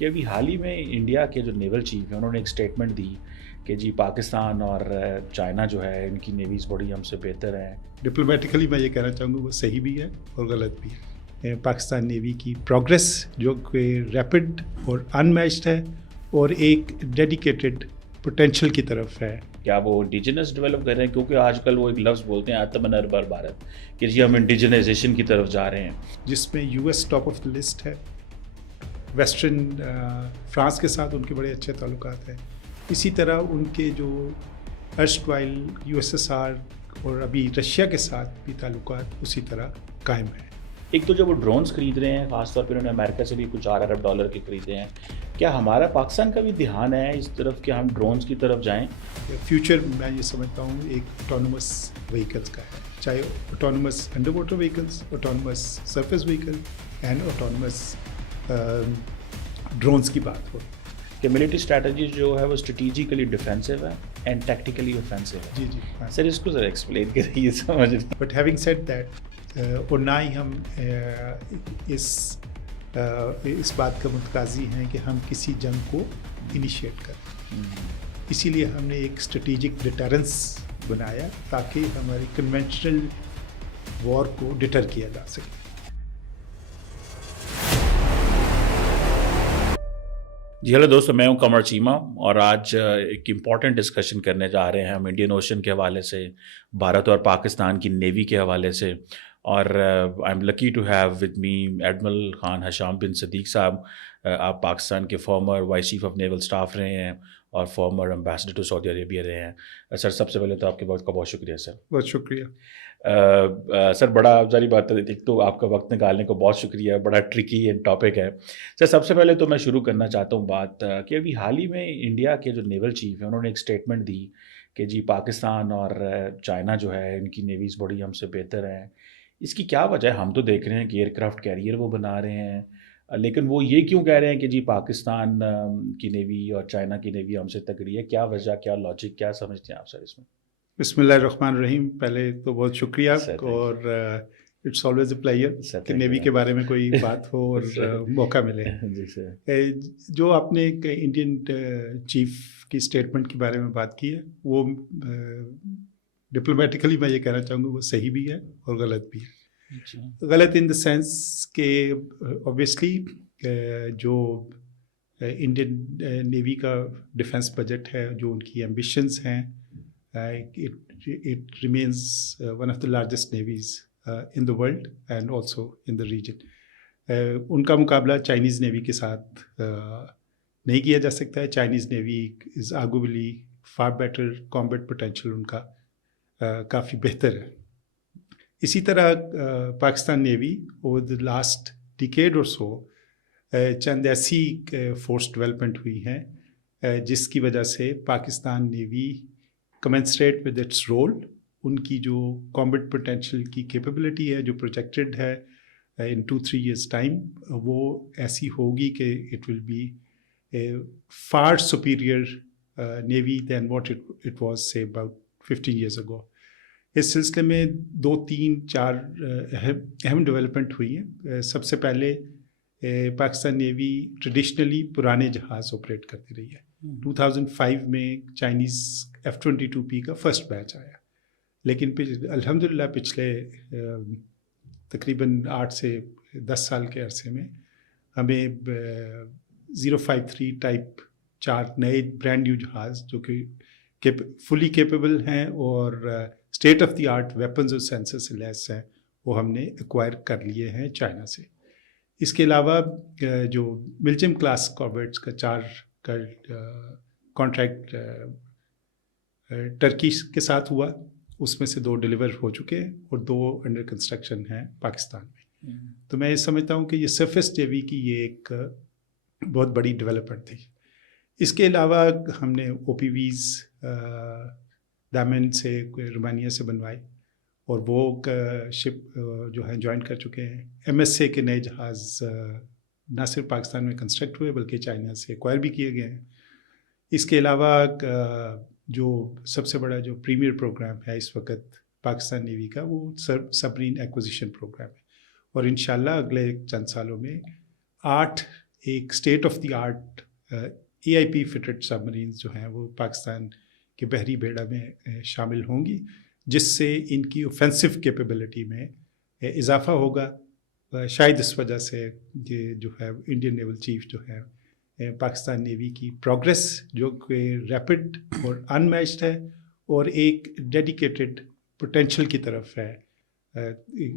کہ ابھی حال ہی میں انڈیا کے جو نیول چیف ہیں انہوں نے ایک اسٹیٹمنٹ دی کہ جی پاکستان اور چائنا جو ہے ان کی نیویز بڑی ہم سے بہتر ہیں. ڈپلومیٹیکلی میں یہ کہنا چاہوں گا وہ صحیح بھی ہے اور غلط بھی ہے. پاکستان نیوی کی پروگریس جو کہ ریپڈ اور ان میچڈ ہے اور ایک ڈیڈیکیٹڈ پوٹینشیل کی طرف ہے. کیا وہ انڈیجنس ڈیولپ کر رہے ہیں؟ کیونکہ آج کل وہ ایک لفظ بولتے ہیں آتم نربھر بھارت کہ جی ہم انڈیجنائزیشن کی طرف جا رہے ہیں، جس میں U S top of the list ہے. ویسٹرن فرانس کے ساتھ ان کے بڑے اچھے تعلقات ہیں. اسی طرح ان کے جو ارسٹوائل یو ایس ایس آر اور ابھی رشیا کے ساتھ بھی تعلقات اسی طرح قائم ہیں. ایک تو جب وہ ڈرونز خرید رہے ہیں خاص طور پہ انہوں نے امریکہ سے بھی کچھ $4 ارب کے خریدے ہیں، کیا ہمارا پاکستان کا بھی دھیان ہے اس طرف کہ ہم ڈرونز کی طرف جائیں؟ فیوچر میں یہ سمجھتا ہوں ایک آٹونومس وہیکلس کا ہے، چاہے autonomous under water vehicles, autonomous surface vehicle and autonomous drones کی بات ہو. کہ ملٹری اسٹریٹجی جو ہے وہ اسٹریٹجیکلی ڈیفینسو ہے اینڈ ٹیکٹیکلی اوفینسو ہے. جی جی سر اس کو ذرا ایکسپلین کریے سمجھ نہیں. بٹ ہیونگ سیڈ دیٹ اور نہ ہی ہم اس بات کا متقاضی ہیں کہ ہم کسی جنگ کو انیشیٹ کریں. اسی لیے ہم نے ایک اسٹریٹجک ڈیٹرنس بنایا تاکہ ہماری کنونشنل وار کو ڈٹر کیا جا سکے. جی ہیلو دوستو، میں ہوں قمر چیمہ اور آج ایک امپورٹنٹ ڈسکشن کرنے جا رہے ہیں ہم انڈین اوشن کے حوالے سے، بھارت اور پاکستان کی نیوی کے حوالے سے. اور I am lucky to have with me admiral Khan Hisham bin Siddiq sahib. آپ پاکستان کے former vice chief of naval staff رہے ہیں اور former ambassador to Saudi Arabia رہے ہیں. سر سب سے پہلے تو آپ کے وقت کا بہت شکریہ سر. بہت شکریہ سر. بڑا ظاہری بات ہے، ایک تو آپ کا وقت نکالنے کو بہت شکریہ، بڑا ٹرکی ٹاپک ہے. سر سب سے پہلے تو میں شروع کرنا چاہتا ہوں بات کہ ابھی حال ہی میں انڈیا کے جو نیول چیف ہیں انہوں نے ایک اسٹیٹمنٹ دی کہ جی پاکستان اور چائنا جو ہے ان کی نیویز بڑی ہم سے بہتر ہیں. اس کی کیا وجہ ہے؟ ہم تو دیکھ رہے ہیں کہ ایئر کرافٹ کیریئر وہ بنا رہے ہیں، لیکن وہ یہ کیوں کہہ رہے ہیں کہ جی پاکستان کی نیوی اور چائنا کی نیوی ہم سے تگڑی ہے؟ کیا وجہ، کیا لاجک، کیا سمجھتے ہیں آپ سر اس میں؟ بسم اللہ الرحمن الرحیم. پہلے تو بہت شکریہ اور اٹس آلویز اے پلیئر کہ نیوی کے بارے میں کوئی بات ہو اور موقع ملے. جی سر. جو آپ نے ایک انڈین چیف کی اسٹیٹمنٹ کے بارے میں بات کی ہے وہ ڈپلومیٹیکلی میں یہ کہنا چاہوں گا وہ صحیح بھی ہے اور غلط بھی ہے. غلط ان دا سینس کہ اوبیسلی جو انڈین نیوی کا ڈیفنس بجٹ ہے، جو ان کی ایمبیشنز ہیں، it remains one of the largest navies in the world and also in the region. ان کا مقابلہ چائنیز نیوی کے ساتھ نہیں کیا جا سکتا ہے. چائنیز نیوی از arguably far better combat potential ان کا کافی بہتر ہے. اسی طرح Pakistan navy over the last decade or so چند ایسی فورس ڈیولپمنٹ ہوئی ہیں جس کی وجہ سے Pakistan navy commensurate with its role، ان کی جو combat potential کی capability ہے جو projected ہے in 2-3 years time، وہ ایسی ہوگی کہ it will be a far superior navy than what it was say about 15 years ago. اس سلسلے میں 2-3-4 اہم ڈیولپمنٹ ہوئی ہیں. سب سے پہلے پاکستان نیوی ٹریڈیشنلی پرانے جہاز آپریٹ کرتی رہی ہے. 2005 میں چائنیز F-22P کا فرسٹ بیچ آیا، لیکن الحمدللہ پچھلے تقریباً 8 سے 10 سال کے عرصے میں ہمیں 053 ٹائپ 4 نئے برانڈ نیو جہاز جو کہ فلی کیپیبل ہیں اور state of the art weapons اور سینسر سے لیس ہیں، وہ ہم نے ایکوائر کر لیے ہیں چائنا سے. اس کے علاوہ جو ملچم کلاس کاربیٹس کا 4 کا کانٹریکٹ ٹرکی کے ساتھ ہوا، اس میں سے 2 ڈیلیور ہو چکے ہیں اور 2 انڈر کنسٹرکشن ہیں پاکستان میں. تو میں یہ سمجھتا ہوں کہ یہ سرفیس نیوی کی یہ ایک بہت بڑی ڈیولپمنٹ تھی. اس کے علاوہ ہم نے او پی ویز دامن سے رومانیہ سے بنوائے اور وہ شپ جو ہے جوائن کر چکے ہیں. ایم ایس اے کے نئے جہاز نہ صرف پاکستان میں کنسٹرکٹ ہوئے بلکہ چائنا سے ایکوائر بھی کیے گئے ہیں. اس کے علاوہ جو سب سے بڑا جو پریمیئر پروگرام ہے اس وقت پاکستان نیوی کا وہ سبمرین ایکوزیشن پروگرام ہے، اور انشاءاللہ اگلے چند سالوں میں 8 ایک state of the art AIP fitted submarines جو ہیں وہ پاکستان کے بحری بیڑا میں شامل ہوں گی، جس سے ان کی اوفینسو کیپیبلٹی میں اضافہ ہوگا. شاید اس وجہ سے یہ جو ہے انڈین نیول چیف جو ہے پاکستان نیوی کی پروگریس جو کہ ریپڈ اور ان میچڈ ہے اور ایک ڈیڈیکیٹڈ پوٹینشیل کی طرف ہے،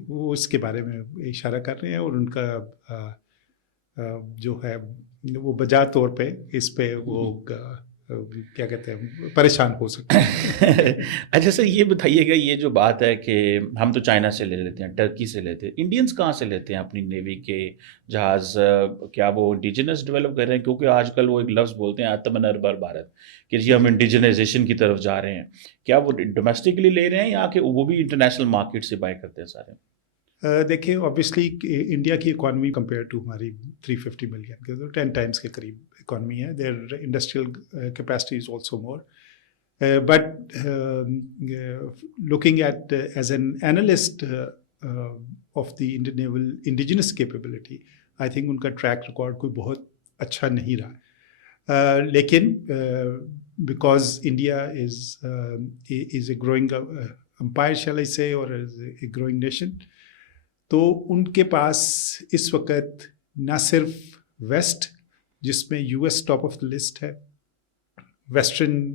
وہ اس کے بارے میں اشارہ کر رہے ہیں. اور ان کا جو ہے وہ بجا طور پہ اس پہ وہ کیا کہتے ہیں پریشان ہو سکتے ہیں. اچھا سر، یہ بتائیے گا، یہ جو بات ہے کہ ہم تو چائنا سے لے لیتے ہیں، ٹرکی سے لیتے ہیں، انڈینس کہاں سے لیتے ہیں اپنی نیوی کے جہاز؟ کیا وہ انڈیجنس ڈیولپ کر رہے ہیں؟ کیونکہ آج کل وہ ایک لفظ بولتے ہیں آتم نربھر بھارت، کہ جی ہم انڈیجنائزیشن کی طرف جا رہے ہیں. کیا وہ ڈومیسٹکلی لے رہے ہیں یا کہ وہ بھی انٹرنیشنل مارکیٹ سے بائی کرتے ہیں سارے؟ دیکھیں اوبیسلی انڈیا کی اکانومی کمپیئر ٹو ہماری 350 ملین کے 10 ٹائمس کے قریب اکانومی ہے. Their industrial capacity is also more. But looking at as an analyst of the Indian naval indigenous capability, I think ان کا ٹریک ریکارڈ کوئی بہت اچھا نہیں رہا. لیکن because India is a growing empire shall I say, اور a growing nation, تو ان کے پاس اس وقت نہ صرف ویسٹ جس میں US top of the list ہے، ویسٹرن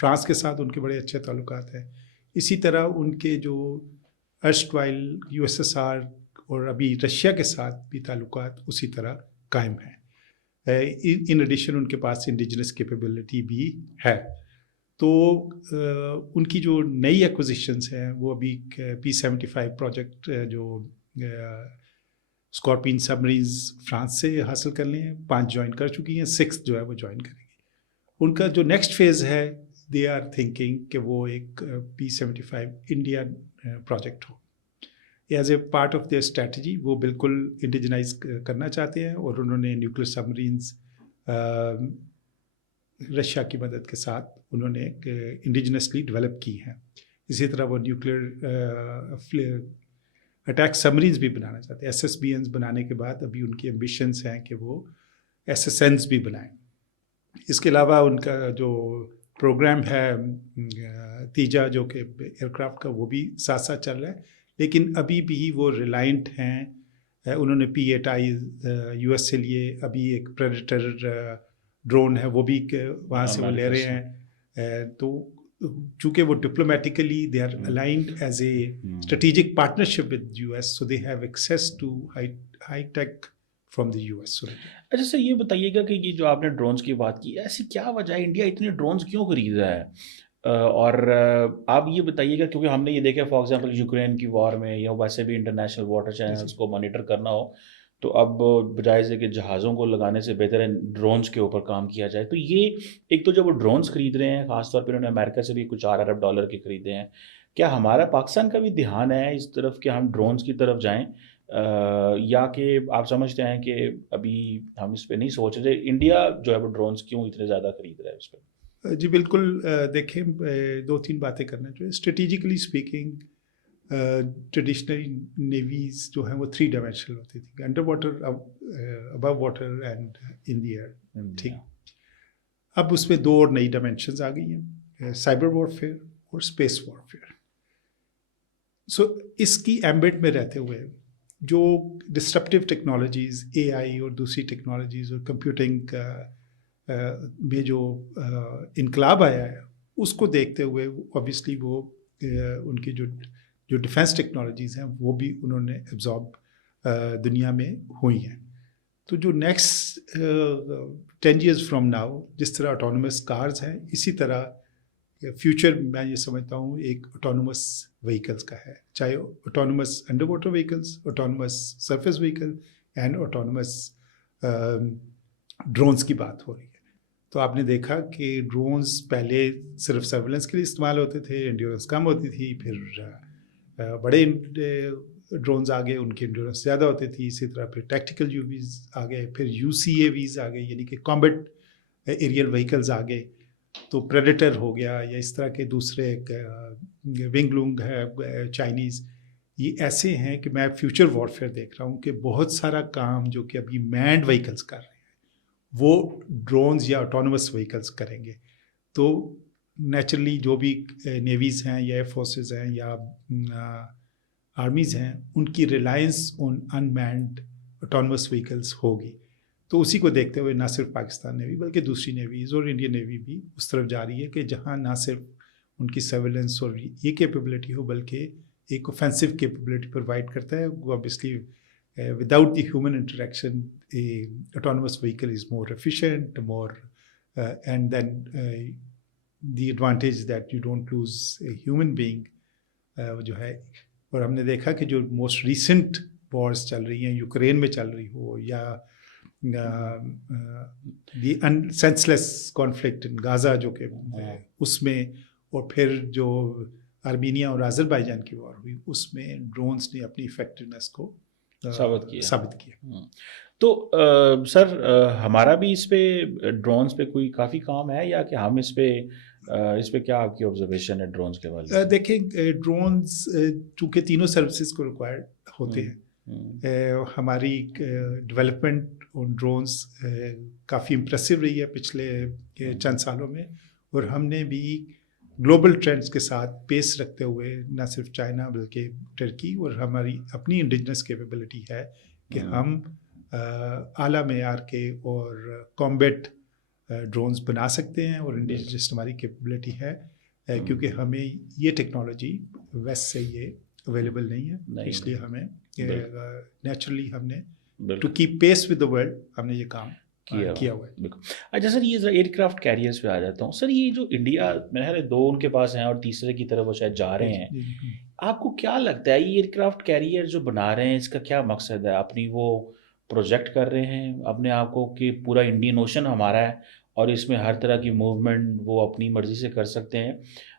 فرانس کے ساتھ ان کے بڑے اچھے تعلقات ہیں، اسی طرح ان کے جو ارسٹوائل USSR اور ابھی رشیا کے ساتھ بھی تعلقات اسی طرح قائم ہیں. ان ایڈیشن ان کے پاس انڈیجنس کیپیبلٹی بھی ہے. تو ان کی جو نئی ایکوزیشنس ہیں وہ ابھی P-75 پروجیکٹ جو اسکارپین سبمرینز فرانس سے حاصل کر لی ہیں، 5 جوائن کر چکی ہیں، 6 جو ہے وہ جوائن کریں گی. ان کا جو نیکسٹ فیز ہے دے آر تھنکنگ کہ وہ ایک P-75 انڈیا پروجیکٹ ہو as a part of their strategy. وہ بالکل انڈیجنائز کرنا چاہتے ہیں، اور انہوں نے نیوکلیر سبمرینز رشیا کی مدد کے ساتھ انہوں نے انڈیجنسلی ڈیولپ کی ہیں. اسی طرح وہ نیوکلیر اٹیک سبمرینز بھی بنانا چاہتے ہیں. SSBNs بنانے کے بعد ابھی ان کی ایمبیشنس ہیں کہ وہ SSNs بھی بنائیں. اس کے علاوہ ان کا جو پروگرام ہے تیجا جو کہ ایئر کرافٹ کا، وہ بھی ساتھ ساتھ چل رہا ہے، لیکن ابھی بھی وہ ریلائنٹ ہیں. انہوں نے P-8I US سے لیے، ابھی ایک پریڈیٹر ڈرون ہے وہ بھی وہاں سے وہ لے رہے ہیں. تو چونکہ وہ diplomatically they are aligned as a strategic partnership with US، so they have access to high tech from the US. اچھا سر، یہ بتائیے گا کہ یہ جو آپ نے ڈرونز کی بات کی، ایسی کیا وجہ ہے انڈیا اتنے ڈرونز کیوں خرید رہا ہے؟ اور آپ یہ بتائیے گا، کیونکہ ہم نے یہ دیکھا فار ایگزامپل یوکرین کی وار میں، یا ویسے بھی انٹرنیشنل واٹر چینلز کو مانیٹر کرنا ہو تو اب بجائے سے کہ جہازوں کو لگانے سے بہتر ہے ڈرونز کے اوپر کام کیا جائے. تو یہ ایک تو جب وہ ڈرونز خرید رہے ہیں، خاص طور پہ انہوں نے امریکہ سے بھی کچھ $4 ارب کے خریدے ہیں، کیا ہمارا پاکستان کا بھی دھیان ہے اس طرف کہ ہم ڈرونز کی طرف جائیں، یا کہ آپ سمجھتے ہیں کہ ابھی ہم اس پہ نہیں سوچ رہے؟ انڈیا جو ہے وہ ڈرونز کیوں اتنے زیادہ خرید رہا ہے اس پہ؟ جی بالکل. دیکھیں 2-3 باتیں کرنا چاہیے. اسٹریٹجیکلی اسپیکنگ ٹریڈیشنلی نیویز جو ہیں وہ 3 ڈائمینشنل ہوتی تھی، under water, above water and in the air. ٹھیک، اب اس میں 2 اور نئی ڈائمینشنز آ گئی ہیں، سائبر وارفیئر اور اسپیس وارفیئر. سو اس کی ایمبٹ میں رہتے ہوئے جو ڈسٹرپٹیو ٹیکنالوجیز AI اور دوسری ٹیکنالوجیز اور کمپیوٹنگ میں جو انقلاب آیا ہے، اس کو دیکھتے ہوئے اوبیسلی وہ ان کی جو ڈیفینس ٹیکنالوجیز ہیں وہ بھی انہوں نے ایبزارب دنیا میں ہوئی ہیں. تو جو نیکسٹ 10 years فرام ناؤ جس طرح آٹونومس کارز ہیں، اسی طرح فیوچر میں یہ سمجھتا ہوں ایک آٹونومس وہیکلس کا ہے، چاہے autonomous under water vehicles, autonomous surface vehicle and autonomous drones کی بات ہو رہی ہے. تو آپ نے دیکھا کہ ڈرونز پہلے صرف سرویلنس کے لیے استعمال ہوتے تھے، انڈیورنس کم ہوتی تھی، پھر بڑے ڈرونز آ گئے، ان کی انڈیورنس زیادہ ہوتی تھی. اسی طرح پھر ٹیکٹیکل UAVs آ گئے، پھر UCAVs آ گئے، یعنی کہ کامبیٹ ایریل وہیکلز آ گئے. تو پریڈیٹر ہو گیا، یا اس طرح کے دوسرے ونگ لونگ ہے چائنیز، یہ ایسے ہیں کہ میں فیوچر وارفیئر دیکھ رہا ہوں کہ بہت سارا کام جو کہ ابھی مینڈ وہیکلس کر رہے ہیں وہ ڈرونز یا آٹونومس وہیکلس کریں گے. تو نیچرلی جو بھی نیویز ہیں یا ایئر فورسز ہیں یا آرمیز ہیں ان کی reliance on unmanned autonomous vehicles ہوگی. تو اسی کو دیکھتے ہوئے نہ صرف پاکستان نیوی بلکہ دوسری نیویز اور انڈین نیوی بھی اس طرف جا رہی ہے کہ جہاں نہ صرف ان کی سرویلنس اور یہ کیپیبلٹی ہو بلکہ ایک اوفینسو کیپیبلٹی پرووائڈ کرتا ہے. وہ obviously without the human interaction a autonomous vehicle is more efficient, more and then the advantage that you don't lose a human being جو ہے. اور ہم نے دیکھا کہ جو موسٹ ریسنٹ وارز چل رہی ہیں یوکرین میں چل رہی ہو یا دی سینسلیس کانفلکٹ ان غازہ جو کہ اس میں اور پھر جو آرمینیا اور آذربائیجان کی وار ہوئی اس میں ڈرونز نے اپنی افیکٹونیس کو ثابت کیا. تو سر ہمارا بھی اس پہ ڈرونز پہ کوئی کافی کام ہے یا کہ ہم اس پہ کیا آپ کی آبزرویشن ہے ڈرونز کے بارے میں؟ دیکھیں ڈرونز چونکہ تینوں سروسز کو ریکوائرڈ ہوتے ہیں. ہماری ڈیولپمنٹ آن ڈرونز کافی امپریسو رہی ہے پچھلے چند سالوں میں اور ہم نے بھی گلوبل ٹرینڈز کے ساتھ پیس رکھتے ہوئے نہ صرف چائنا بلکہ ٹرکی اور ہماری اپنی انڈیجنس کیپیبلٹی ہے کہ ہم اعلیٰ معیار کے اور کامبیٹ ڈرونز بنا سکتے ہیں اور انڈیجنس ہماری کیپیبلٹی ہے کیونکہ ہمیں یہ ٹیکنالوجی ویسٹ سے یہ اویلیبل نہیں ہے. اس لیے ہمیں نیچرلی ہم نے to keep pace with the world ہم نے یہ کام کیا ہوا ہے. بالکل. اچھا سر یہ ایئر کرافٹ کیریئرس پہ آ جاتا ہوں. سر یہ جو انڈیا میرے خیال ہے 2 ان کے پاس ہیں اور تیسرے کی طرف وہ شاید جا رہے ہیں. آپ کو کیا لگتا ہے یہ ایئر کرافٹ کیریئر جو بنا رہے ہیں اس کا کیا مقصد ہے؟ اپنی وہ پروجیکٹ کر رہے ہیں اپنے آپ کو کہ پورا انڈین اوشن ہمارا ہے اور اس میں ہر طرح کی موومنٹ وہ اپنی مرضی سے کر سکتے ہیں؟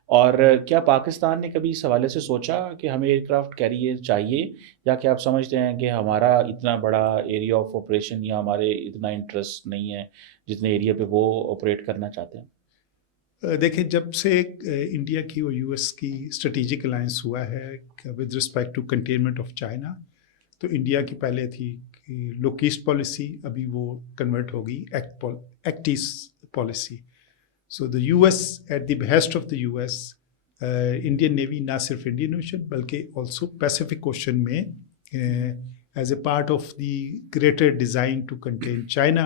اور کیا پاکستان نے کبھی اس حوالے سے سوچا کہ ہمیں ایئر کرافٹ کیریئر چاہیے یا کہ آپ سمجھتے ہیں کہ ہمارا اتنا بڑا ایریا آف آپریشن یا ہمارے اتنا انٹرسٹ نہیں ہے جتنے ایریا پہ وہ آپریٹ کرنا چاہتے ہیں؟ دیکھیں جب سے انڈیا کی اور یو ایس کی اسٹریٹجک الائنس ہوا ہے with respect to containment of China تو انڈیا کی پہلے تھی لک ایسٹ پالیسی ابھی وہ کنورٹ ہوگی act east policy. So the US at the behest of the US Indian Navy نہ صرف Indian Ocean بلکہ also Pacific Ocean میں as a part of the greater design to contain China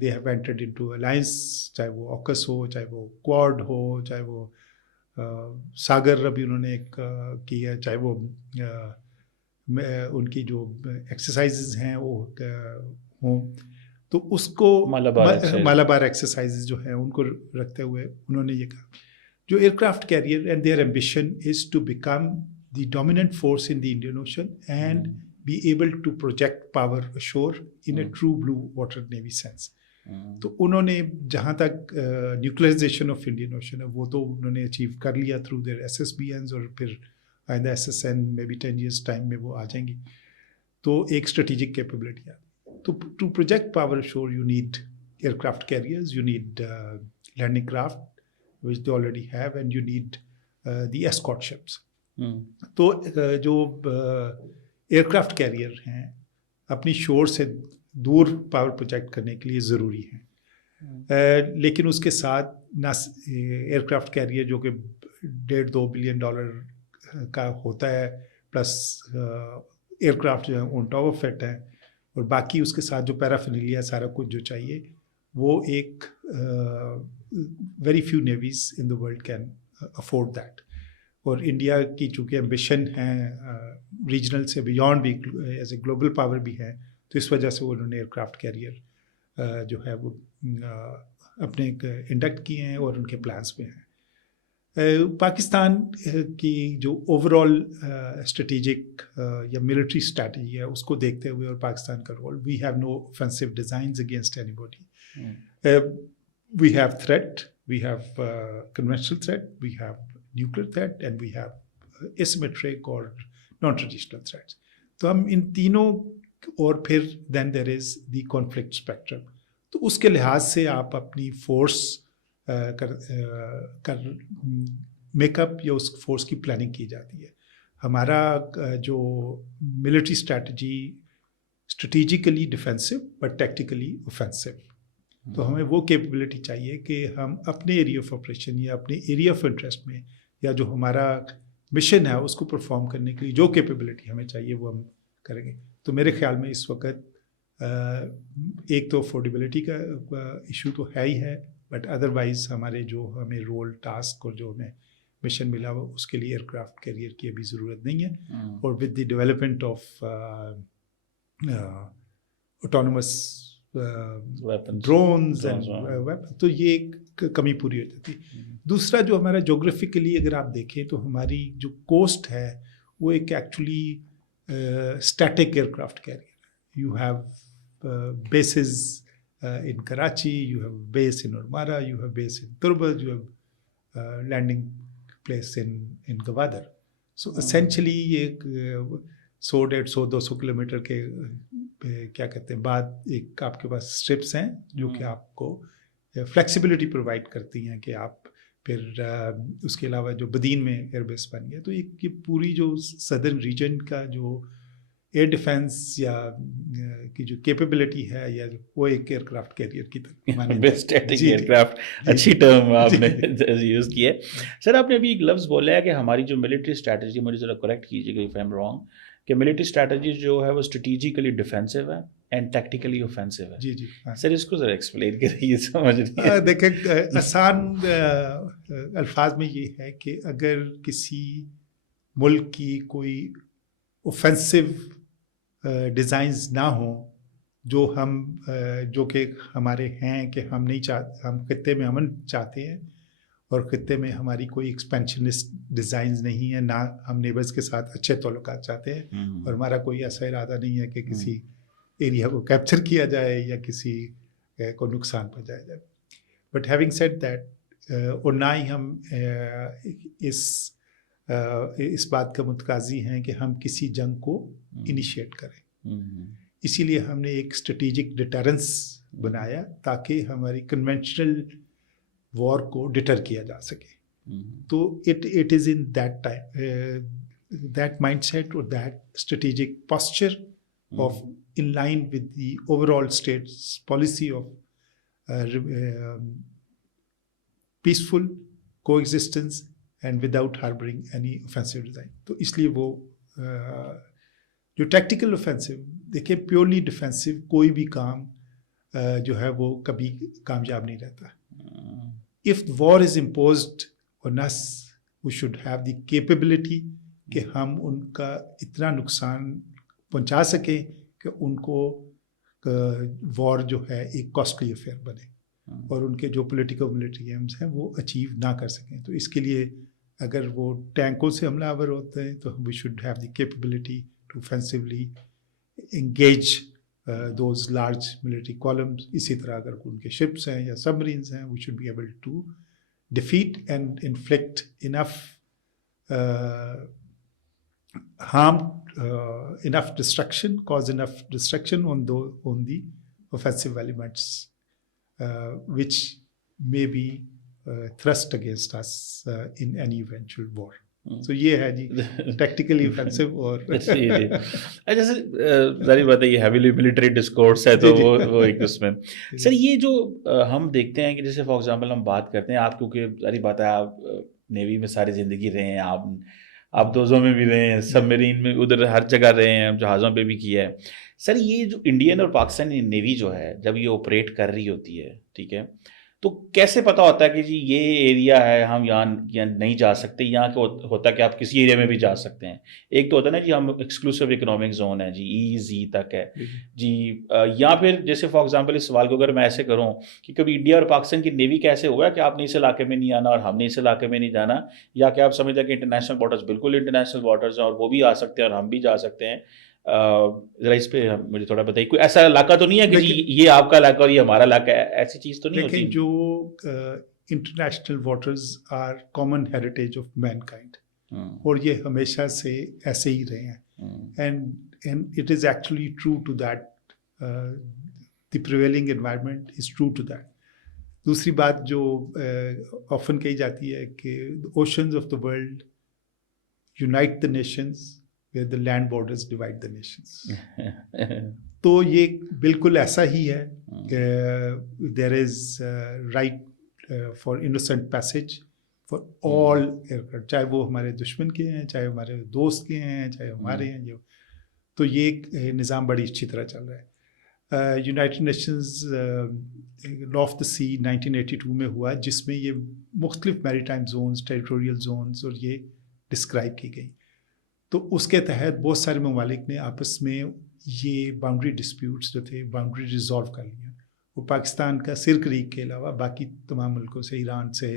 they have entered into alliance چاہے وہ AUKUS ہو چاہے وہ Quad ہو چاہے وہ ساگر ابھی انہوں نے ایک کیا چاہے وہ ان کی جو ایکسرسائزز ہیں وہ ہوں تو اس کو مالابار ایکسرسائزز جو ہیں ان کو رکھتے ہوئے انہوں نے یہ کہا جو aircraft carrier and their ambition is to become the dominant force in the Indian Ocean and be able to project power ashore in a true blue water navy sense. تو انہوں نے جہاں تک نیوکلرائزیشن آف انڈین اوشن ہے وہ تو انہوں نے اچیو کر لیا تھرو دیئر SSBNs اور پھر آئندہ SSN میں بھی 10 years ٹائم میں وہ آ جائیں گی. تو ایک اسٹریٹجک کیپیبلٹی آتی. To project power ashore, you need aircraft carriers, you need landing craft, which they already have, and you need the escort ships. تو جو aircraft carrier ہیں اپنی شور سے دور پاور پروجیکٹ کرنے کے لیے ضروری ہیں لیکن اس کے ساتھ نہ ایئرکرافٹ کیریئر جو کہ $1.5-2 بلین کا ہوتا ہے پلس ایئرکرافٹ جو ہے آن ٹاپ آف اٹ ہیں اور باقی اس کے ساتھ جو پیرافینیلیا سارا کچھ جو چاہیے وہ ایک very few navies in the world can afford that. اور انڈیا کی چونکہ ایمبیشن ہیں ریجنل سے بیانڈ بھی ایز اے گلوبل پاور بھی ہے تو اس وجہ سے انہوں نے ایئرکرافٹ کیریئر جو ہے وہ اپنے انڈکٹ کیے ہیں اور ان کے پلانس پہ ہیں. پاکستان کی جو اوور آل اسٹریٹجک یا ملٹری اسٹریٹجی ہے اس کو دیکھتے ہوئے اور پاکستان کا role we have no offensive designs against anybody. We have threat, we have conventional threat, we have nuclear threat and we have asymmetric or non-traditional threats. تو ہم ان تینوں اور پھر then there is the conflict spectrum. تو اس کے لحاظ سے آپ اپنی فورس کر میک اپ یا اس فورس کی پلاننگ کی جاتی ہے. ہمارا جو military strategically defensive but tactically offensive. تو ہمیں وہ کیپبلٹی چاہیے کہ ہم اپنے ایریا آف آپریشن یا اپنے ایریا آف انٹرسٹ میں یا جو ہمارا مشن ہے اس کو پرفارم کرنے کے لیے جو کیپبلٹی ہمیں چاہیے وہ ہم کریں گے. تو میرے خیال میں اس وقت ایک تو افورڈیبلٹی کا ایشو تو ہے ہی ہے, بٹ ادروائز ہمارے جو ہمیں رول ٹاسک اور جو ہمیں مشن ملا ہوا اس کے لیے ایئر کرافٹ کیریئر کی ابھی ضرورت نہیں ہے. اور with the development of autonomous drones تو یہ ایک کمی پوری ہو جاتی ہے. دوسرا جو ہمارا جغرافیکلی اگر آپ دیکھیں تو ہماری جو کوسٹ ہے وہ ایک actually static aircraft carrier. You have bases in Karachi, you have a base in Ormara, you have a base in Turbas, you have a landing place in Gwadar. So essentially ایک 100-150-200 kilometre کے کیا کہتے ہیں بعد ایک آپ کے پاس strips ہیں جو کہ آپ کو فلیکسیبلٹی پرووائڈ کرتی ہیں کہ آپ پھر اس کے علاوہ جو بدین میں ایئر بیس بن گیا. تو ایک یہ پوری جو سدرن ریجن کا جو ایئر ڈیفینس یا کی جو کیپیبلٹی ہے یا وہ ایک ایئر کرافٹ کیریئر کی طرح ایئر کرافٹ اچھی ٹرم آپ نے یوز کی ہے. سر آپ نے ابھی ایک لفظ بولا ہے کہ ہماری جو ملٹری اسٹریٹجی, مجھے ذرا کریکٹ کیجیے گا اف آئی ایم رانگ, کہ ملٹری اسٹریٹجی جو ہے وہ اسٹریٹجیکلی ڈیفینسو ہے اینڈ ٹیکٹیکلی اوفینسو ہے. جی جی سر اس کو ذرا ایکسپلین کریے, سمجھ نہیں. دیکھیں آسان الفاظ میں یہ ہے کہ اگر کسی ملک کی کوئی اوفینسو ڈیزائنز نہ ہوں جو کہ ہمارے ہیں کہ ہم نہیں چاہتے, ہم خطے میں امن چاہتے ہیں اور خطے میں ہماری کوئی ایکسپینشنسٹ ڈیزائنز نہیں ہیں, نہ ہم نیبرز کے ساتھ اچھے تعلقات چاہتے ہیں اور ہمارا کوئی ایسا ارادہ نہیں ہے کہ کسی ایریا کو کیپچر کیا جائے یا کسی کو نقصان پہنچایا جائے. بٹ ہیونگ سیڈ دیٹ, اور نہ ہی ہم اس بات کا متقاضی ہیں کہ ہم کسی جنگ کو انیشیٹ کریں. اسی لیے ہم نے ایک اسٹریٹجک ڈیٹرنس بنایا تاکہ ہماری کنونشنل وار کو ڈیٹر کیا جا سکے. تو it is in that time that mindset سیٹ اور that strategic posture of in line with the overall state's policy of peaceful coexistence and without harboring any offensive design. تو اس لیے وہ جو ٹیکٹیکل اوفینسو, دیکھیں پیورلی ڈیفینسو کوئی بھی کام جو ہے وہ کبھی کامیاب نہیں رہتا. if war is imposed on us, we should have the capability کہ ہم ان کا اتنا نقصان پہنچا سکیں کہ ان کو وار جو ہے ایک کاسٹلی افیئر بنے اور ان کے جو پولیٹیکل ملٹری ایمز ہیں وہ اچیو نہ کر سکیں. تو اس کے لیے اگر وہ ٹینکوں سے حملہ آور ہوتے ہیں تو we should have the capability to offensively engage those large military columns. اسی طرح اگر ان کے شپس ہیں یا سب مرینز ہیں, we should be able to defeat and inflict enough harm, enough destruction, cause enough destruction on the offensive elements which may be thrust against us in any eventual war. So یہ ہے جی tactically offensive. اور جیسے ظاہر بات ہے یہ heavily military discourse ہے تو وہ ایک اس میں. سر یہ جو ہم دیکھتے ہیں کہ جیسے فار ایگزامپل ہم بات کرتے ہیں, آپ کیونکہ ظاہر بات ہے آپ نیوی میں ساری زندگی رہے ہیں, آپ دوزوں میں بھی رہے ہیں, سب میرین میں ادھر ہر جگہ رہے ہیں, جہازوں پہ بھی کیا ہے. سر یہ جو انڈین اور پاکستانی نیوی جو ہے جب یہ آپریٹ کر رہی ہوتی ہے, ٹھیک ہے, تو کیسے پتہ ہوتا ہے کہ جی یہ ایریا ہے ہم یہاں نہیں جا سکتے, یہاں کا ہوتا ہے کہ آپ کسی ایریا میں بھی جا سکتے ہیں. ایک تو ہوتا ہے نا جی ہم ایکسکلوسیو اکنامک زون ہے جی, EEZ تک ہے جی, یا پھر جیسے فار ایگزامپل اس سوال کو اگر میں ایسے کروں کہ کبھی انڈیا اور پاکستان کی نیوی کیسے ہوا کہ آپ نے اس علاقے میں نہیں آنا اور ہم نے اس علاقے میں نہیں جانا, یا کہ آپ سمجھتے ہیں کہ انٹرنیشنل بارڈرز بالکل انٹرنیشنل بارڈرز ہیں اور وہ بھی آ سکتے ہیں اور ہم بھی جا سکتے ہیں. ذرا اس پہ مجھے تھوڑا بتائیے, کوئی ایسا علاقہ تو نہیں ہے کہ جی یہ آپ کا علاقہ اور یہ ہمارا علاقہ ہے, ایسی چیز تو نہیں ہوتی؟ جو international waters are common heritage of mankind, اور یہ ہمیشہ سے ایسے ہی رہے ہیں, and it is actually true to that, the prevailing environment is true to that. دوسری بات جو آفن کہی جاتی ہے کہ oceans of the world unite the nations where the land borders divide the nations. تو یہ بالکل ایسا ہی ہے. There is right for innocent passage for all aircraft, چاہے وہ ہمارے دشمن کے ہیں, چاہے ہمارے دوست کے ہیں, چاہے ہمارے ہیں. تو یہ نظام بڑی اچھی طرح چل رہا ہے. United Nations law of the sea 1982 میں ہوا, جس میں یہ مختلف میری ٹائم زونز, ٹیریٹوریل زونز اور یہ ڈسکرائب کی گئی. تو اس کے تحت بہت سارے ممالک نے آپس میں یہ باؤنڈری ڈسپیوٹس جو تھے باؤنڈری ریزالو کر لیا. وہ پاکستان کا سر کریک کے علاوہ باقی تمام ملکوں سے, ایران سے,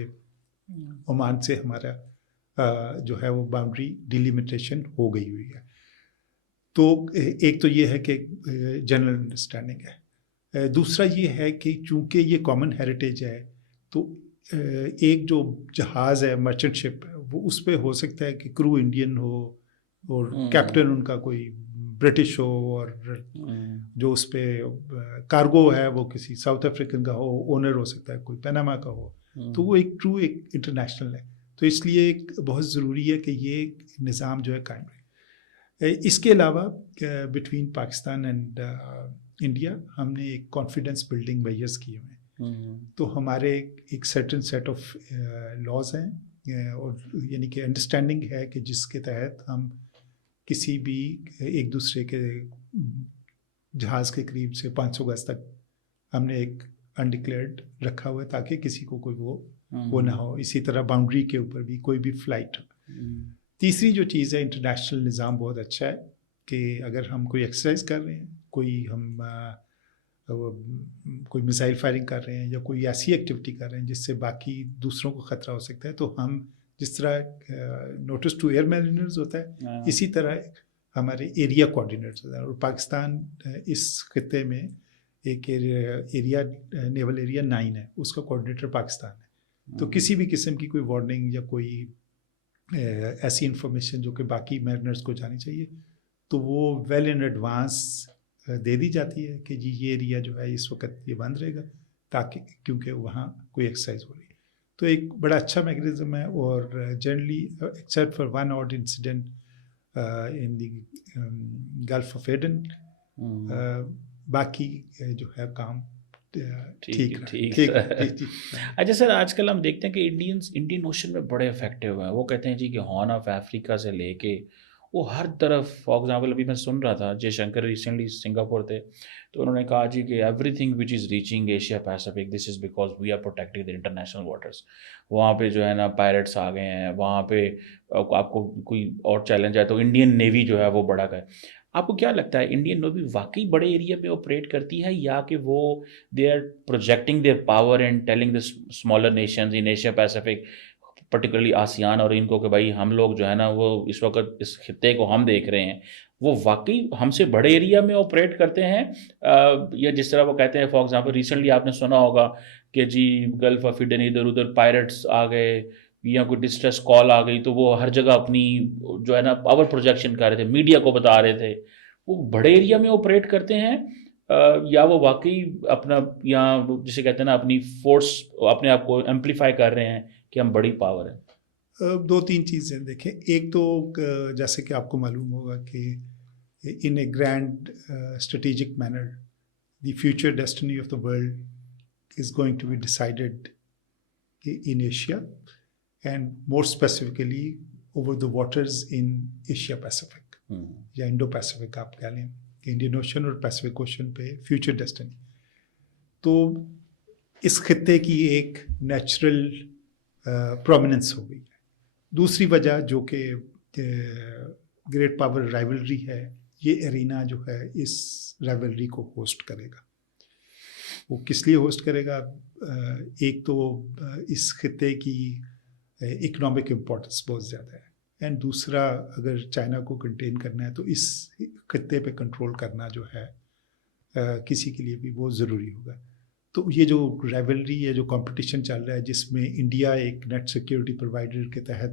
عمان سے ہمارا جو ہے وہ باؤنڈری ڈیلیمیٹیشن ہو گئی ہوئی ہے. تو ایک تو یہ ہے کہ جنرل انڈرسٹینڈنگ ہے. دوسرا یہ ہے کہ چونکہ یہ کامن ہیریٹیج ہے تو ایک جو جہاز ہے مرچنٹ شپ, وہ اس پہ ہو سکتا ہے کہ کرو انڈین ہو اور کیپٹن ان کا کوئی برٹش ہو, اور جو اس پہ کارگو ہے وہ کسی ساؤتھ افریقن کا ہو, اونر ہو سکتا ہے کوئی پیناما کا ہو. تو وہ ایک ٹرو ایک انٹرنیشنل ہے. تو اس لیے ایک بہت ضروری ہے کہ یہ نظام جو ہے قائم رہے. اس کے علاوہ بٹوین پاکستان اینڈ انڈیا ہم نے ایک کانفیڈنس بلڈنگ میجرس کیے ہوئے ہیں. تو ہمارے ایک سرٹن سیٹ آف لاز ہیں, اور یعنی کہ انڈرسٹینڈنگ ہے کہ جس کے تحت ہم کسی بھی ایک دوسرے کے جہاز کے قریب سے 500 گز تک ہم نے ایک انڈکلیئرڈ رکھا ہوا ہے تاکہ کسی کو کوئی وہ نہ ہو. اسی طرح باؤنڈری کے اوپر بھی کوئی بھی فلائٹ. تیسری جو چیز ہے, انٹرنیشنل نظام بہت اچھا ہے کہ اگر ہم کوئی ایکسرسائز کر رہے ہیں, کوئی میزائل فائرنگ کر رہے ہیں, یا کوئی ایسی ایکٹیویٹی کر رہے ہیں جس سے باقی دوسروں کو خطرہ ہو سکتا ہے, تو ہم جس طرح نوٹس ٹو ایئر مارینرز ہوتا ہے, اسی طرح ہمارے ایریا کوآرڈینیٹرز ہوتا ہے. اور پاکستان اس خطے میں ایک ایریا نیول ایریا 9 ہے, اس کا کوآرڈینیٹر پاکستان ہے. تو کسی بھی قسم کی کوئی وارننگ یا کوئی ایسی انفارمیشن جو کہ باقی میرینرز کو جانی چاہیے, تو وہ ویل ان ایڈوانس دے دی جاتی ہے کہ جی یہ ایریا جو ہے اس وقت یہ بند رہے گا, تاکہ کیونکہ وہاں کوئی ایکسرسائز ہو رہی ہے. تو ایک بڑا اچھا میکینزم ہے. اور generally except for one odd incident in the Gulf of Aden, باقی جو ہے کام ٹھیک. اچھا سر, آج کل ہم دیکھتے ہیں کہ انڈین اوشن میں بڑے افیکٹو ہیں. وہ کہتے ہیں جی کہ ہارن آف افریقہ سے لے کے وہ ہر طرف, فار ایگزامپل ابھی میں سن رہا تھا جے شنکر ریسنٹلی سنگاپور تھے, تو انہوں نے کہا جی کہ everything which is reaching Asia Pacific this is because we are protecting the international waters. وہاں پہ جو ہے نا پائرٹس آ گئے ہیں, وہاں پہ آپ کو کوئی اور چیلنج ہے تو انڈین نیوی جو ہے وہ بڑا گئے. آپ کو کیا لگتا ہے انڈین نیوی واقعی بڑے ایریا میں آپریٹ کرتی ہے, یا کہ وہ they are projecting their power and telling the smaller nations in Asia Pacific, particularly ASEAN اور ان کو, کہ بھائی ہم لوگ جو ہے نا وہ اس وقت اس خطے کو ہم دیکھ رہے ہیں, وہ واقعی ہم سے بڑے ایریا میں آپریٹ کرتے ہیں, یا جس طرح وہ کہتے ہیں فار ایگزامپل ریسنٹلی آپ نے سنا ہوگا کہ جی گلف آف ایڈن ادھر ادھر پائرٹس آ گئے یا کوئی ڈسٹریس کال آ گئی, تو وہ ہر جگہ اپنی جو ہے نا پاور پروجیکشن کر رہے تھے, میڈیا کو بتا رہے تھے. وہ بڑے ایریا میں آپریٹ کرتے ہیں, یا وہ واقعی اپنا یا جسے کہتے ہیں نا اپنی فورس اپنے آپ کو ایمپلیفائی کر رہے ہیں کہ ہم بڑی پاور ہیں؟ 2-3 چیزیں دیکھیں. ایک تو جیسے کہ آپ کو معلوم ہوگا کہ in a grand strategic manner the future destiny of the world is going to be decided in Asia, and more specifically over the waters in Asia Pacific یا انڈو پیسفک آپ کہہ لیں, انڈین اوشن اور Pacific ocean پہ future destiny. تو اس خطے کی ایک نیچرل پرومیننس ہو گئی ہے. دوسری وجہ جو کہ گریٹ پاور رائیولری ہے, یہ ایرینا جو ہے اس رائیولری کو ہوسٹ کرے گا. وہ کس لیے ہوسٹ کرے گا؟ ایک تو اس خطے کی اکنامک امپورٹنس بہت زیادہ ہے, اینڈ دوسرا اگر چائنا کو کنٹین کرنا ہے تو اس خطے پہ کنٹرول کرنا جو ہے کسی کے لیے بھی بہت ضروری ہوگا. تو یہ جو رائیولری ہے, جو کمپٹیشن چل رہا ہے, جس میں انڈیا ایک نیٹ سیکیورٹی پرووائڈر کے تحت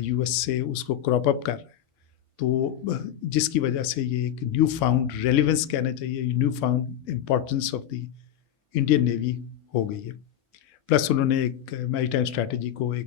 یو ایس سے اس کو کراپ اپ کر رہا ہے, تو جس کی وجہ سے یہ ایک نیو فاؤنڈ ریلیونس کہنا چاہیے, new found importance of the Indian navy ہو گئی ہے. پلس انہوں نے ایک میری ٹائم اسٹریٹجی کو ایک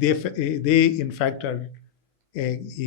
they in fact are a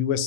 US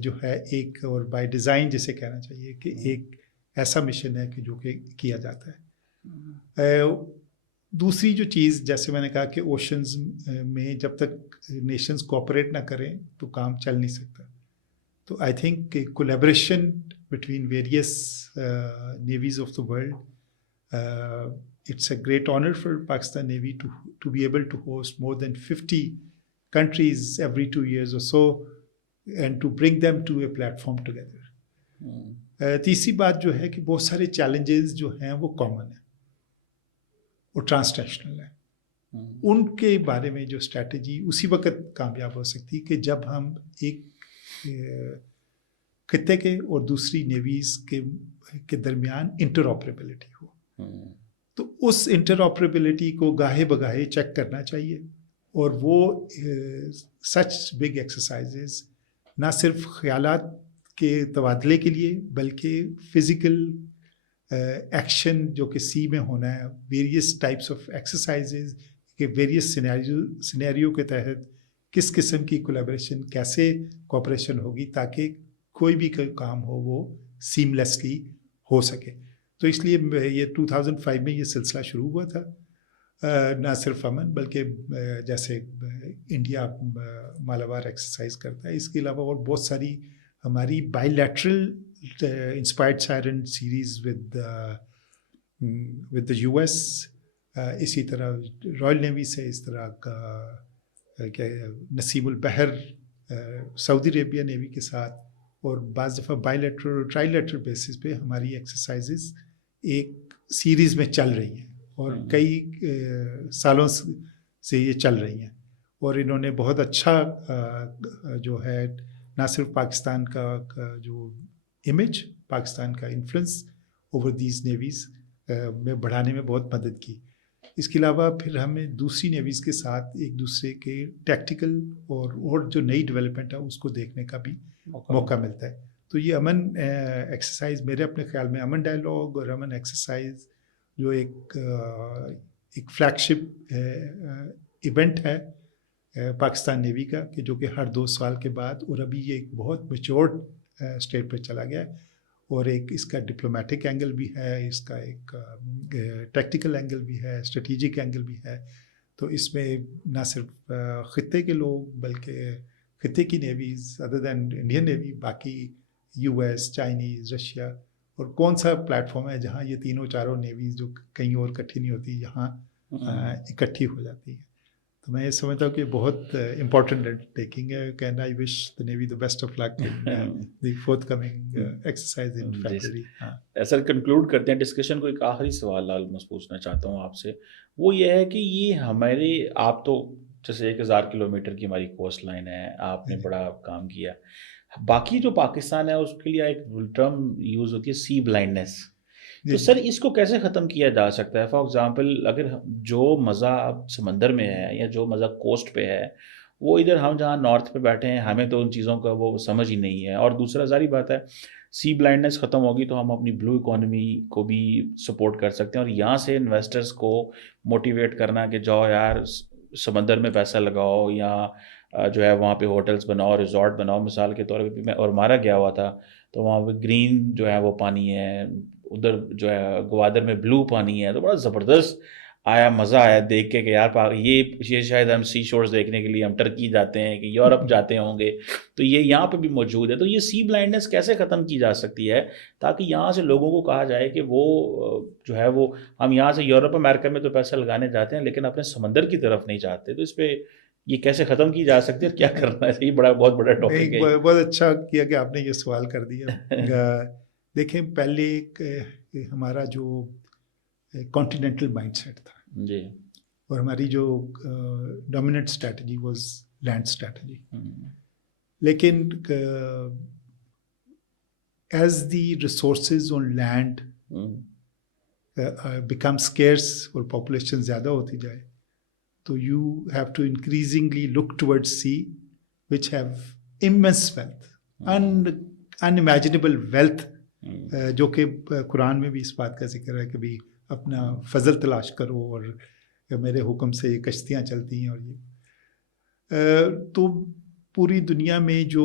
جو ہے ایک اور بائی ڈیزائن جسے کہنا چاہیے کہ ایک ایسا مشن ہے کہ جو کہ کیا جاتا ہے. دوسری جو چیز جیسے میں نے کہا کہ اوشنز میں جب تک نیشنز کوآپریٹ نہ کریں تو کام چل نہیں سکتا. تو آئی تھنک کہ collaboration between various navies of the world, it's a great honor for Pakistan Navy to be able to host more than 50 countries every 2 years or so and to bring them to a platform together. تیسری بات جو ہے کہ بہت سارے challenges جو ہیں وہ کامن ہیں اور ٹرانس نیشنل ہیں. ان کے بارے میں جو اسٹریٹجی اسی وقت کامیاب ہو سکتی کہ جب ہم ایک خطے کے اور دوسری نیویز کے درمیان انٹر آپریبلٹی ہو. تو اس انٹر آپریبلٹی کو گاہے بگاہے چیک کرنا چاہیے, اور وہ سچ بگ ایکسرسائزز نہ صرف خیالات کے تبادلے کے لیے بلکہ فزیکل ایکشن جو کہ سی میں ہونا ہے, ویریس ٹائپس آف ایکسرسائزز کہ ویریس سینیریو کے تحت کس قسم کی کولیبریشن کیسے کوآپریشن ہوگی تاکہ کوئی بھی کام ہو وہ سیملیسلی ہو سکے. تو اس لیے یہ 2005 میں یہ سلسلہ شروع ہوا تھا, نہ صرف امن بلکہ جیسے انڈیا مالابار ایکسرسائز کرتا ہے, اس کے علاوہ اور بہت ساری ہماری by lateral inspired siren series with the U S, اسی طرح رائل نیوی سے اس طرح کا کیا نسیم البحر سعودی عربیہ نیوی کے ساتھ, اور بعض دفعہ بائی لیٹرل اور ٹرائی لیٹرل بیسس پہ ہماری ایکسرسائزز ایک سیریز میں چل رہی ہیں اور کئی سالوں سے یہ چل رہی ہیں, اور انہوں نے بہت اچھا جو ہے نہ صرف پاکستان کا جو امیج, پاکستان کا انفلوئنس اوور دیز نیویز میں بڑھانے میں بہت مدد کی. اس کے علاوہ پھر ہمیں دوسری نیویز کے ساتھ ایک دوسرے کے ٹیکٹیکل اور جو نئی ڈیولپمنٹ ہے اس کو دیکھنے کا بھی موقع ملتا ہے. تو یہ امن ایکسرسائز میرے اپنے خیال میں امن ڈائلاگ اور امن ایکسرسائز جو ایک فلیگ شپ ایونٹ ہے پاکستان نیوی کا, کہ جو کہ ہر 2 سال کے بعد, اور ابھی یہ ایک بہت میچورڈ اسٹیٹ پہ چلا گیا ہے, اور ایک اس کا ڈپلومیٹک اینگل بھی ہے, اس کا ایک ٹیکٹیکل اینگل بھی ہے, اسٹریٹجک اینگل بھی ہے. تو اس میں نہ صرف خطے کے لوگ بلکہ خطے کی نیویز ادر دین انڈین نیوی, باقی یو ایس, چائنیز, رشیا, اور کون سا پلیٹ فارم ہے جہاں یہ تینوں چاروں نیویز جو کہیں اور اکٹھی نہیں ہوتی یہاں اکٹھی ہو جاتی ہے. تو میں یہ سمجھتا ہوں کہ بہت امپورٹنٹ انڈرٹیکنگ ہے, and I wish the navy the best of luck in the forthcoming exercise in February. Sir conclude کرتے ہیں ڈسکشن کو. ایک آخری سوال آلموسٹ پوچھنا چاہتا ہوں آپ سے, وہ یہ ہے کہ یہ ہمارے, آپ تو جیسے 1000 کلومیٹر کی ہماری کوسٹ لائن ہے, آپ نے بڑا کام کیا, باقی جو پاکستان ہے اس کے لیے ایک ٹرم یوز ہوتی ہے سی بلائنڈنس. تو سر اس کو کیسے ختم کیا جا سکتا ہے؟ فار ایگزامپل اگر جو مزہ سمندر میں ہے یا جو مزہ کوسٹ پہ ہے وہ ادھر ہم جہاں نارتھ پہ بیٹھے ہیں ہمیں تو ان چیزوں کا وہ سمجھ ہی نہیں ہے. اور دوسرا ظاہری بات ہے سی بلائنڈنس ختم ہوگی تو ہم اپنی بلو اکانومی کو بھی سپورٹ کر سکتے ہیں, اور یہاں سے انویسٹرز کو موٹیویٹ کرنا کہ جاؤ یار سمندر میں پیسہ لگاؤ یا جو ہے وہاں پہ ہوٹلز بناؤ, ریزورٹ بناؤ. مثال کے طور پہ میں اور مارا گیا ہوا تھا تو وہاں پہ گرین جو ہے وہ پانی ہے, ادھر جو ہے گوادر میں بلو پانی ہے, تو بڑا زبردست آیا, مزہ آیا دیکھ کے کہ یار یہ شاید ہم سی شورز دیکھنے کے لیے ہم ٹرکی جاتے ہیں کہ یورپ جاتے ہوں گے, تو یہ یہاں پہ بھی موجود ہے. تو یہ سی بلائنڈنس کیسے ختم کی جا سکتی ہے تاکہ یہاں سے لوگوں کو کہا جائے کہ وہ جو ہے وہ ہم یہاں سے یورپ امریکہ میں تو پیسہ لگانے جاتے ہیں لیکن اپنے سمندر کی طرف نہیں جاتے. تو اس پہ یہ کیسے ختم کی جا سکتی ہے اور کیا کرنا ہے؟ یہ بہت بڑا ٹاپک ہے. بہت اچھا کیا کہ آپ نے یہ سوال کر دیا. دیکھیں پہلے ہمارا جو کانٹیننٹل مائنڈ سیٹ تھا جی, اور ہماری جو dominant strategy was land strategy, لیکن as the resources on land become scarce اور پاپولیشن زیادہ ہوتی جائے تو you have to increasingly look toward sea which have immense wealth, unimaginable wealth, جو کہ قرآن میں بھی اس بات کا ذکر ہے کہ بھی اپنا فضل تلاش کرو اور میرے حکم سے کشتیاں چلتی ہیں. اور یہ تو پوری دنیا میں جو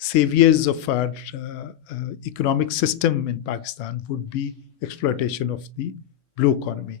saviors of our economic system in Pakistan would be exploitation of the blue economy.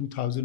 2000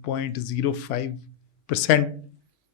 0.05%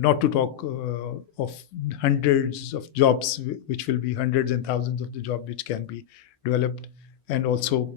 not to talk of hundreds of jobs, which will be hundreds and thousands of the job which can be developed, and also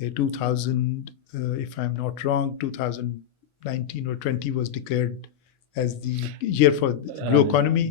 2000 if I'm not wrong 2019 or 20 was declared as the year for blue economy।